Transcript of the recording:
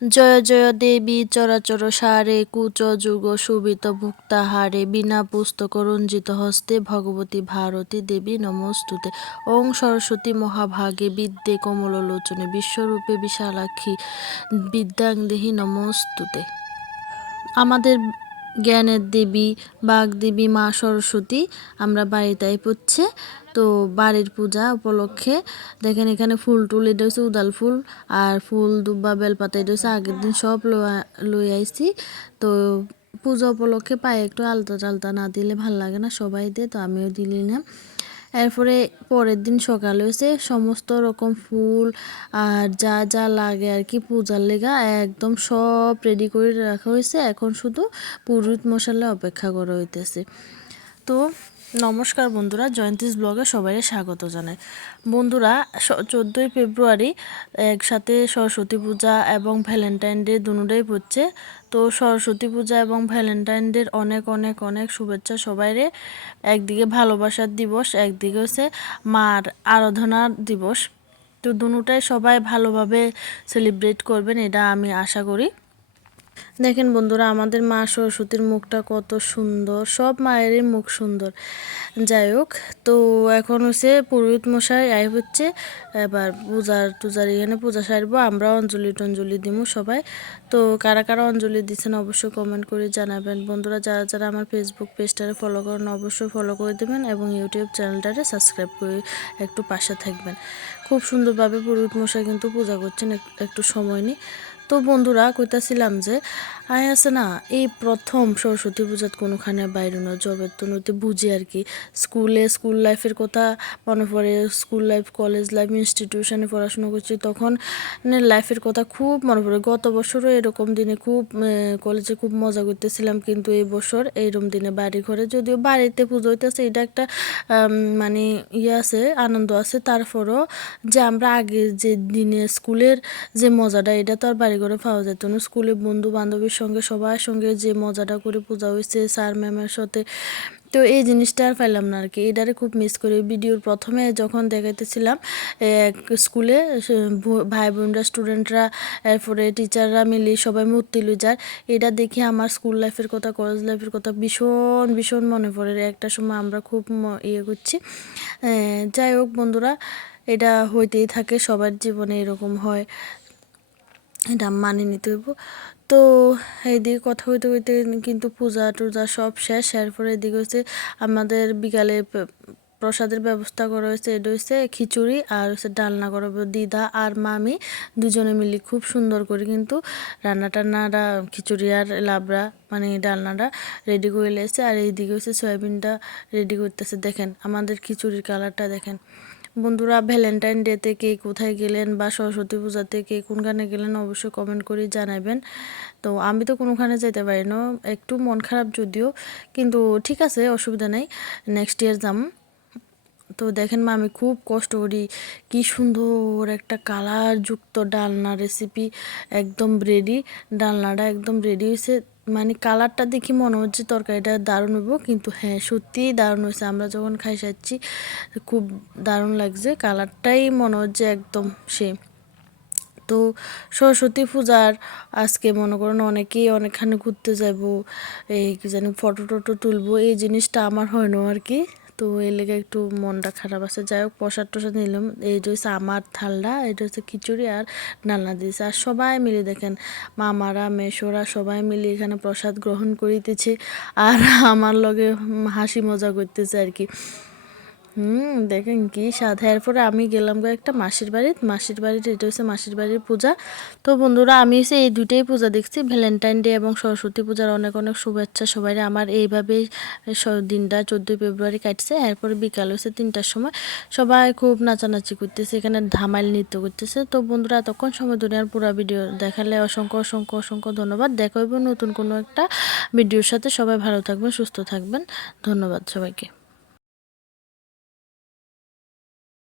জয় জয় দেবী চরাচর সারে কুচ যুগ শোভিত মুক্তাহারে বিনা পুস্তক রঞ্জিত হস্তে ভগবতী ভারতী দেবী নমস্তুতে। ওং সরস্বতী মহাভাগে বিদ্যে কমললোচনে বিশ্বরূপে বিশালাক্ষী বিদ্যাং দেহি নমস্তুতে। আমাদের জ্ঞানের দেবী বাগদেবী মা সরস্বতী আমরা বাড়িতেই পুজছে। তো বাড়ির পূজা উপলক্ষে দেখেন এখানে ফুল টুল এটা হচ্ছে উদাল ফুল আর ফুল দুব্বা বেলপাতা এটা হচ্ছে আগের দিন সব লই আইছি। তো পূজা উপলক্ষে পায়ে একটু আলতা টালতা না দিলে ভাল লাগে না, সবাই দিয়ে, তো আমিও দিলি না। এরপরে পরের দিন সকালে হয়েছে সমস্ত রকম ফুল আর যা যা লাগে আর কি পূজার লেগা একদম সব রেডি করে রাখা হয়েছে। এখন শুধু পুরোহিত মশালে অপেক্ষা করা হইতেছে। তো নমস্কার বন্ধুরা, জয়ন্তীস ব্লগে সবাই স্বাগত জানাই। বন্ধুরা 14ই ফেব্রুয়ারি একসাথে সরস্বতী পূজা এবং ভ্যালেন্টাইন ডে দুটোই পড়ছে। তো সরস্বতী পূজা এবং ভ্যালেন্টাইন ডের অনেক অনেক অনেক শুভেচ্ছা সবাইরে। একদিকে ভালোবাসার দিবস, একদিকে হচ্ছে মার আরাধনার দিবস। তো দুটোটাই সবাই ভালোভাবে সেলিব্রেট করবেন এটা আমি আশা করি। দেখেন বন্ধুরা, আমাদের মা সরস্বতীর মুখটা কত সুন্দর, সব মায়েরই মুখ সুন্দর। যাই হোক, তো এখন হচ্ছে পুরোহিত মশাই আই হচ্ছে, এবার পূজার এখানে পূজা সারবো, আমরা অঞ্জলি টঞ্জলি দিব সবাই। তো কারা কারা অঞ্জলি দিচ্ছেন অবশ্যই কমেন্ট করে জানাবেন। বন্ধুরা যারা যারা আমার ফেসবুক পেজটারে ফলো করেন অবশ্যই ফলো করে দেবেন এবং ইউটিউব চ্যানেলটারে সাবস্ক্রাইব করে একটু পাশে থাকবেন। খুব সুন্দরভাবে পুরোহিত মশাই কিন্তু পূজা করছেন, একটু সময় নিই। তো বন্ধুরা কইতাছিলাম যে আছে না, এই প্রথম সরস্বতী পূজাত কোনোখানে বাইরে না জবের তো নইতে বুঝি আর কি। স্কুল লাইফের কথা মনে পড়ে, স্কুল লাইফ, কলেজ লাইফ, ইনস্টিটিউশনে পড়াশোনা করছি তখন লাইফের কথা খুব মনে পড়ে। গত বছরও এরকম দিনে খুব কলেজে খুব মজা করতেছিলাম, কিন্তু এই বছর এইরকম দিনে বাড়ি ঘরে, যদিও বাড়িতে পুজো হইতেছে এটা একটা মানে আছে, আনন্দ আছে, তারপরও যে আমরা আগে যে দিনে স্কুলের যে মজাটা এটা তো আর বাড়ি ঘরে পাওয়া যেত না। স্কুলে বন্ধু বান্ধবীর সঙ্গে সবার সঙ্গে যে মজাটা করে পূজা হয়েছে স্যার ম্যামের সাথে, তো এই জিনিসটা আর পাইলাম না আর কি। এটারে খুব মিস করি। ভিডিওর প্রথমে যখন দেখাইতেছিলাম স্কুলে ভাই বোনরা, স্টুডেন্টরা, এরপরে টিচাররা মিলে সবাই মূর্তি লই যার, এটা দেখে আমার স্কুল লাইফের কথা, কলেজ লাইফের কথা ভীষণ ভীষণ মনে পড়ে। একটা সময় আমরা খুব করছি। যাই হোক বন্ধুরা, এটা হইতেই থাকে, সবার জীবনে এরকম হয়, এটা মানিয়ে নিতে হইব। তো এইদিকে কথা হইতে হইতে কিন্তু পূজা টুজা সব শেষ। এরপরে এদিকে হচ্ছে আমাদের বিকালে প্রসাদের ব্যবস্থা করা হয়েছে। এটা হচ্ছে খিচুড়ি আর হচ্ছে ডালনা করাবো। দিদা আর মামি দুজনে মিলে খুব সুন্দর করে কিন্তু টান্নাটা খিচুড়ি আর লাবড়া মানে ডালনাটা রেডি করে লেছে। আর এইদিকে হচ্ছে সয়াবিনটা রেডি করতেছে। দেখেন আমাদের খিচুড়ির কালারটা দেখেন। বন্ধুরা ভ্যালেন্টাইন ডেতে কে কোথায় গেলেন বা সরস্বতী পূজাতে কে কোনখানে গেলেন অবশ্যই কমেন্ট করে জানাবেন। তো আমি তো কোনোখানে যেতে পারি না, একটু মন খারাপ যদিও, কিন্তু ঠিক আছে, অসুবিধা নেই, নেক্সট ইয়ার যাম। তো দেখেন মা আমি খুব কষ্ট করি, কি সুন্দর একটা কালারযুক্ত ডালনা রেসিপি একদম রেডি। ডালনাটা একদম রেডি হয়েছে, মানে কালারটা দেখি মনে হচ্ছে তরকারিটা দারুণ হইব, কিন্তু হ্যাঁ সত্যিই দারুণ হয়েছে। আমরা যখন খাই সাচ্ছি খুব দারুণ লাগছে, কালারটাই মনে হচ্ছে একদম সে। তো সরস্বতী পূজার আজকে মনে করেন অনেকেই অনেকখানে ঘুরতে যাব, এই কি জানি ফটো টটো তুলবো, এই জিনিসটা আমার হয় না আর কি। তো এর লেগে একটু মনটা খারাপ আছে। যাই হোক প্রসাদ টসাদ নিলাম, এই যে হচ্ছে আমার থালটা, এটা হচ্ছে খিচুড়ি আর ডালনা দিয়েছে। আর সবাই মিলে দেখেন মামারা মেশোরা সবাই মিলে এখানে প্রসাদ গ্রহণ করিতেছে আর আমার লগে হাসি মজা করতেছে আর কি। দেখেন কি স্বাদ। এরপরে আমি গেলাম একটা মাসির বাড়িতে, এটা হচ্ছে মাসির বাড়ির পূজা। তো বন্ধুরা আমি হচ্ছে এই দুইটাই পূজা দেখছি, ভ্যালেন্টাইন ডে এবং সরস্বতী পূজার অনেক অনেক শুভেচ্ছা সবাই। আমার এইভাবেই দিনটা 14 ফেব্রুয়ারি কাটছে। এরপরে বিকাল হচ্ছে 3টার সময় সবাই খুব নাচানাচি করতেছে, এখানে ধামাইল নৃত্য করতেছে। তো বন্ধুরা এতক্ষণ সময় দুনিয়ার পুরো ভিডিও দেখালে অসংখ্য অসংখ্য অসংখ্য ধন্যবাদ। দেখা হইব নতুন কোনো একটা ভিডিওর সাথে। সবাই ভালো থাকবেন, সুস্থ থাকবেন। ধন্যবাদ সবাইকে।